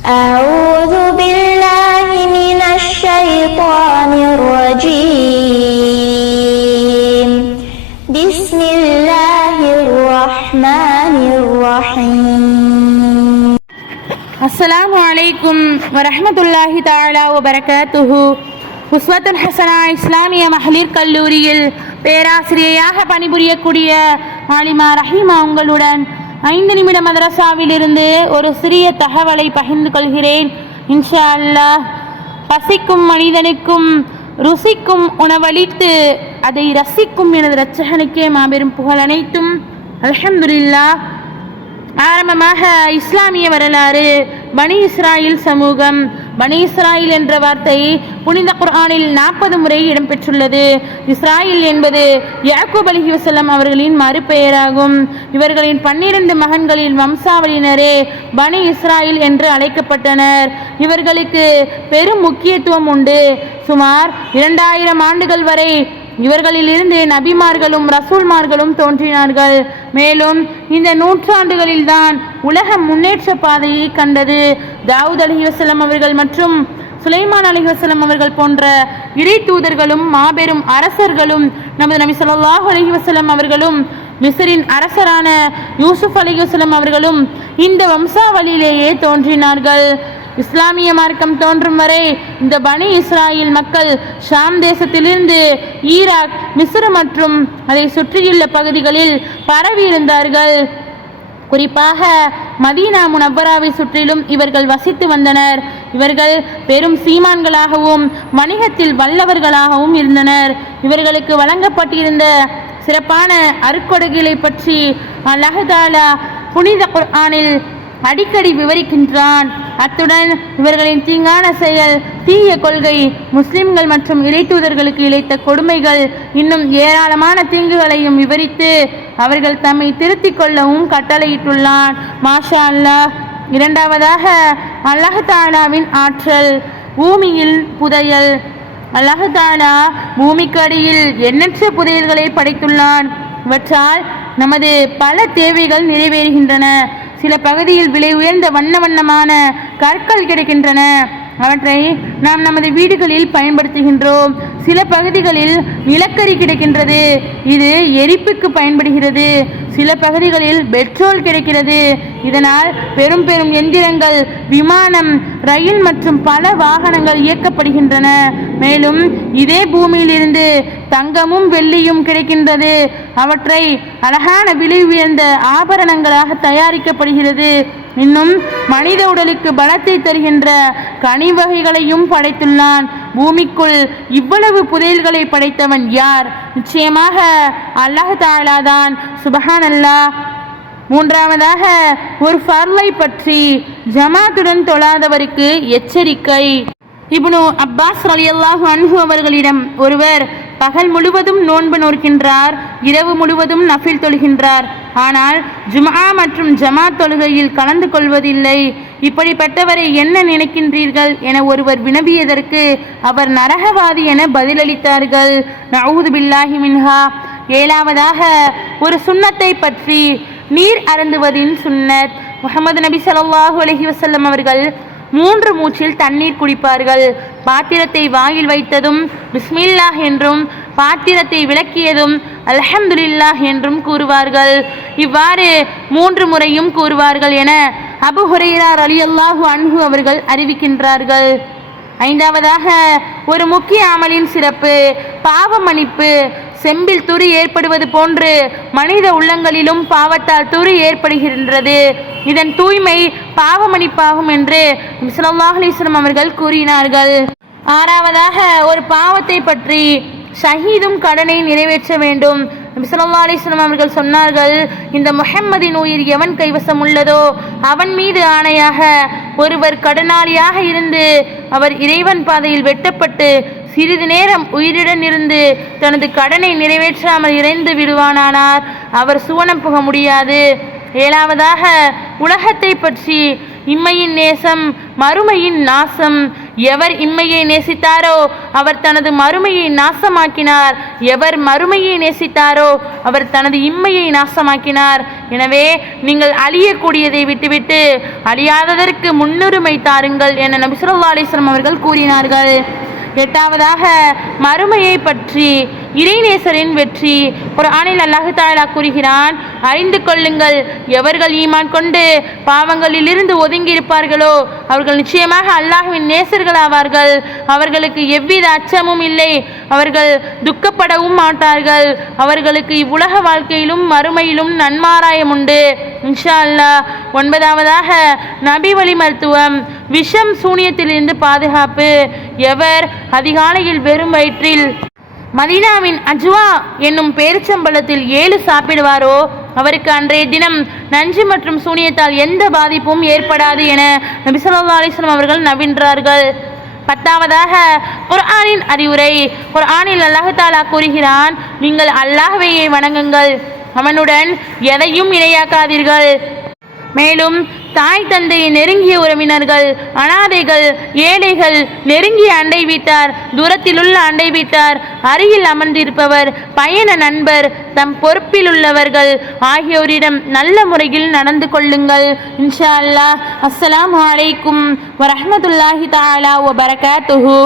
أعوذ بالله من الشيطان الرجيم بسم الله الرحمن الرحيم அஸ்ஸலாமு அலைக்கும் வரஹ்மத்துல்லாஹி தஆலா வபரகாத்துஹு உஸ்வத்துல் ஹசனா இஸ்லாமிய மகளிர் கல்லூரியில் பேராசிரியையாக பணிபுரியக்கூடிய ஆலிமா ரஹீமா உங்களுடன் ஐந்து நிமிட மதரசாவிலிருந்து ஒரு சிறிய தகவலை பகிர்ந்து கொள்கிறேன். இன்ஷா அல்லாஹ் பசிக்கும் மனிதனுக்கும் ருசிக்கும் உணவளித்து அதை ரசிக்கும் எனது இரட்சகனுக்கே மாபெரும் புகழ் அனைத்தும். அல்ஹம்துலில்லாஹ். ஆரம்பமாக இஸ்லாமிய வரலாறு பனி இஸ்ராயில் சமூகம் பனி இஸ்ராயில் என்ற வார்த்தை புனித குர்ஆனில் நாற்பது முறை இடம்பெற்றுள்ளது. இஸ்ராயில் என்பது யாக்கூப் அலி வசல்லம் அவர்களின் மறுபெயராகும். இவர்களின் பன்னிரண்டு மகன்களின் வம்சாவளியினரே பனி இஸ்ராயில் என்று அழைக்கப்பட்டனர். இவர்களுக்கு பெரும் முக்கியத்துவம் உண்டு. சுமார் இரண்டாயிரம் ஆண்டுகள் வரை இவர்களிலிருந்து நபிமார்களும் ரசூல்மார்களும் தோன்றினார்கள். மேலும் இந்த நூற்றாண்டுகளில்தான் உலகம் முன்னேற்ற பாதையை கண்டது தாவூத் அலி வசலம் அவர்கள் மற்றும் சுலைமான் அலி வசலம் அவர்கள் போன்ற இறை தூதர்களும் மாபெரும் அரசர்களும் நமது நபி சொல்லாஹ் அலி வசலம் அவர்களும் மிஸ்ரின் அரசரான யூசுப் அலி வசலம் அவர்களும் இந்த வம்சாவளியிலேயே தோன்றினார்கள். இஸ்லாமிய மார்க்கம் தோன்றும் வரை இந்த பனி இஸ்ராயில் மக்கள் ஷாம் தேசத்திலிருந்து ஈராக் மிஸ்ர் மற்றும் அதை சுற்றியுள்ள பகுதிகளில் பரவியிருந்தார்கள். குறிப்பாக மதீனா முனவராவை சுற்றிலும் இவர்கள் வசித்து வந்தனர். இவர்கள் பெரும் சீமான்களாகவும் வணிகத்தில் வல்லவர்களாகவும் இருந்தனர். இவர்களுக்கு வழங்கப்பட்டிருந்த சிறப்பான அருக்கொடைகளை பற்றி அல்லாஹாலா புனித குர்ஆனில் அடிக்கடி விவரிக்கின்றான். அத்துடன் இவர்களின் தீங்கான செயல் தீய கொள்கை முஸ்லிம்கள் மற்றும் இறைத்தூதர்களுக்கு இழைத்த கொடுமைகள் இன்னும் ஏராளமான தீங்குகளையும் விவரித்து அவர்கள் தம்மை திருத்திக் கொள்ளவும் கட்டளையிட்டுள்ளான். மாஷா அல்லாஹ் இரண்டாவதாக அல்லாஹாலாவின் ஆற்றல் பூமியில் புதையல். அல்லாஹாலா பூமிக்கு அடியில் எண்ணற்ற புதையல்களை படைத்துள்ளான். இவற்றால் நமது பல தேவைகள் நிறைவேறுகின்றன. சில பகுதியில் விலை உயர்ந்த வண்ண வண்ணமான கற்கள் கிடைக்கின்றன. அவற்றை நாம் நமது வீடுகளில் பயன்படுத்துகின்றோம். சில பகுதிகளில் நிலக்கரி கிடைக்கின்றது. இது எரிப்புக்கு பயன்படுகிறது. சில பகுதிகளில் பெட்ரோல் கிடைக்கிறது. இதனால் பெரும் பெரும் எந்திரங்கள் விமானம் ரயில் மற்றும் பல வாகனங்கள் இயக்கப்படுகின்றன. மேலும் இதே பூமியிலிருந்து தங்கமும் வெள்ளியும் கிடைக்கின்றது. அவற்றை அழகான விலை உயர்ந்த ஆபரணங்களாக தயாரிக்கப்படுகிறது. இன்னும் மனித உடலுக்கு பலத்தை தருகின்ற கனி வகைகளையும் படைத்துள்ளான். பூமிக்குள் இவ்வளவு புதையல்களை படைத்தவன் யார்? நிச்சயமாக அல்லாஹ் தாலா தான் சுபஹான் அல்லாஹ் மூன்றாவதாக ஒரு ஃபர்லை பற்றி ஜமாத்துடன் தொழாதவருக்கு எச்சரிக்கை. இப்னு அப்பாஸ் ரலியல்லாஹு அன்ஹு அவர்களிடம் ஒருவர் பகல் முழுவதும் நோன்பு நோக்கின்றார் இரவு முழுவதும் நஃபில் தொழுகின்றார். ஆனால் ஜுமா மற்றும் ஜமாத் தொழுகையில் கலந்து கொள்வதில்லை. இப்படிப்பட்டவரை என்ன நினைக்கின்றீர்கள் என ஒருவர் வினவியதற்கு அவர் நரகவாதி என பதிலளித்தார்கள். நவுது பில்லாஹி மின்ஹா. ஏழாவதாக ஒரு சுன்னத்தை பற்றி நீர் அருந்துவதின் சுன்னத் முகமது நபி ஸல்லல்லாஹு அலஹி வசல்லம் அவர்கள் மூன்று மூச்சில் தண்ணீர் குடிப்பார்கள். பாத்திரத்தை வாயில் வைத்ததும் பிஸ்மில்லாஹ் என்றும் பாத்திரத்தை விளக்கியதும் அல்ஹம்துலில்லாஹ் என்றும் கூறுவார்கள். இவ்வாறு மூன்று முறையும் கூறுவார்கள் என அபு ஹுரைரார் அலியல்லாஹு அன்ஹு அவர்கள் அறிவிக்கின்றார்கள். ஐந்தாவதாக ஒரு முக்கிய அமலின் சிறப்பு பாவ மன்னிப்பு செம்பில் துரு ஏற்படுவது போன்று மனித உள்ளங்களிலும் பாவத்தால் துரு ஏற்படுகின்றது. இதன் தூய்மை பாவமணிப்பாகும் என்று ஸல்லல்லாஹு அலிஸ்லம் அவர்கள் கூறினார்கள். ஆறாவதாக ஒரு பாவத்தை பற்றி ஷஹீதும் கடனை நிறைவேற்ற வேண்டும். நபி அலிஸ்லாம் அவர்கள் சொன்னார்கள் இந்த முஹம்மதின் உயிர் எவன் கைவசம் உள்ளதோ அவன் மீது ஆணையாக ஒருவர் கடனாளியாக இருந்து அவர் இறைவன் பாதையில் வெட்டப்பட்டு சிறிது நேரம் உயிருடன் இருந்து தனது கடனை நிறைவேற்றாமல் இறைந்து விடுவானானார். அவர் சுவனம் புக முடியாது. ஏழாவதாக உலகத்தை பற்றி இம்மையின் நேசம் மறுமையின் நாசம் எவர் இம்மையை நேசித்தாரோ அவர் தனது மறுமையை நாசமாக்கினார். எவர் மறுமையை நேசித்தாரோ அவர் தனது இம்மையை நாசமாக்கினார். எனவே நீங்கள் அழியக்கூடியதை விட்டுவிட்டு அழியாததற்கு முன்னுரிமை தாருங்கள் என நபி ஸல்லல்லாஹு அவர்கள் கூறினார்கள். எட்டாவதாக மறுமையை பற்றி இறைநேசரின் வெற்றி. ஒரு ஆணையில் அல்லாஹு தாலா கூறுகிறான் அறிந்து கொள்ளுங்கள் எவர்கள் ஈமான் கொண்டு பாவங்களிலிருந்து ஒதுங்கி இருப்பார்களோ அவர்கள் நிச்சயமாக அல்லாஹ்வின் நேசர்கள் ஆவார்கள் அவர்களுக்கு எவ்வித அச்சமும் இல்லை. அவர்கள் துக்கப்படவும் மாட்டார்கள். அவர்களுக்கு இவ்வுலக வாழ்க்கையிலும் மறுமையிலும் நன்மாராயம் உண்டு. இன்ஷா அல்லா ஒன்பதாவதாக நபி வழி மருத்துவம். விஷம் சூனியத்திலிருந்து பாதுகாப்பு. எவர் அதிகாலையில் வெறும் வயிற்றில் மதீனாவின் அஜ்வா என்னும் பேரிச்சம்பழத்தில் ஏழு சாப்பிடுவாரோ? அவருக்கு அன்றைய தினம் நஞ்சு மற்றும் சூனியத்தால் எந்த பாதிப்பும் ஏற்படாது என நபி அவர்கள் நவின்றார்கள் பத்தாவதாக குர்ஆனின் அறிவுரை. குர்ஆனில் அல்லாஹாலா கூறுகிறான் நீங்கள் அல்லாஹவையை வணங்குங்கள். அவனுடன் எதையும் இணையாக்காதீர்கள். மேலும் தாய் தந்தை நெருங்கிய உறவினர்கள் அனாதைகள் ஏழைகள் நெருங்கிய அண்டை வீட்டார் தூரத்திலுள்ள அண்டை வீட்டார் அருகில் அமர்ந்திருப்பவர் பயண நண்பர் தம் பொறுப்பில் உள்ளவர்கள் ஆகியோரிடம் நல்ல முறையில் நடந்து கொள்ளுங்கள். இன்ஷா அல்லாஹ். அஸ்லாம் வலைக்கும் வரமத்துல்லாஹி தாலா ஒ பரகாத்துஹு